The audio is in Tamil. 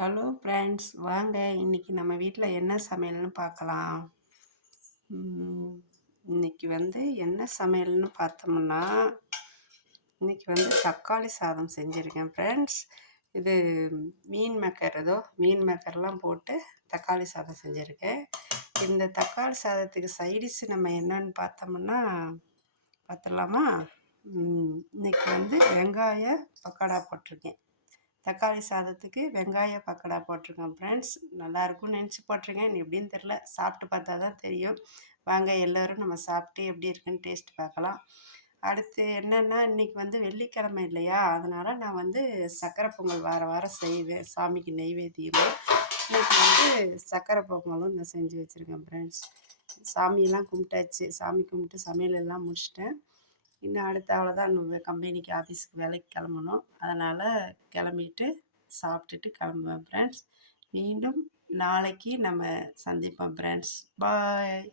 ஹலோ ஃப்ரெண்ட்ஸ், வாங்க இன்னைக்கு நம்ம வீட்டில் என்ன சமையல்னு பார்க்கலாம். இன்னைக்கு என்ன சமையல்னு பார்த்தோம்னா, இன்னைக்கு தக்காளி சாதம் செஞ்சுருக்கேன் ஃப்ரெண்ட்ஸ். இது மீன் மேக்கர்லாம் போட்டு தக்காளி சாதம் செஞ்சுருக்கேன். இந்த தக்காளி சாதத்துக்கு சைடிஷ் நம்ம என்னன்னு பார்த்தோம்னா பார்த்துடலாமா? இன்னைக்கு வெங்காய பக்கோடா போட்டிருக்கேன். தக்காளி சாதத்துக்கு வெங்காய பக்கோடா போட்டிருக்கேன் ஃப்ரெண்ட்ஸ். நல்லாயிருக்கும்னு நினச்சி போட்டிருக்கேன். எப்படின்னு தெரில, சாப்பிட்டு பார்த்தா தான் தெரியும். வாங்க எல்லோரும் நம்ம சாப்பிட்டு எப்படி இருக்குன்னு டேஸ்ட் பார்க்கலாம். அடுத்து என்னென்னா, இன்றைக்கி வெள்ளிக்கிழமை இல்லையா, அதனால் நான் சக்கரை பொங்கல் வாரம் வாரம் செய்வேன் சாமிக்கு நெய்வேத்தியமாக. இன்றைக்கி சக்கரை பொங்கலும் நான் செஞ்சு வச்சுருக்கேன் ஃப்ரெண்ட்ஸ். சாமியெல்லாம் கும்பிட்டாச்சு. சாமி கும்பிட்டு சமையல் எல்லாம் முடிச்சிட்டேன். இன்னும் அடுத்த அவ்வளோதான், கம்பெனிக்கு ஆஃபீஸுக்கு வேலைக்கு கிளம்பணும். அதனால் கிளம்பிட்டு சாப்பிட்டுட்டு கிளம்புவேன் ஃப்ரெண்ட்ஸ். மீண்டும் நாளைக்கு நம்ம சந்திப்போம் ஃப்ரெண்ட்ஸ். பாய்.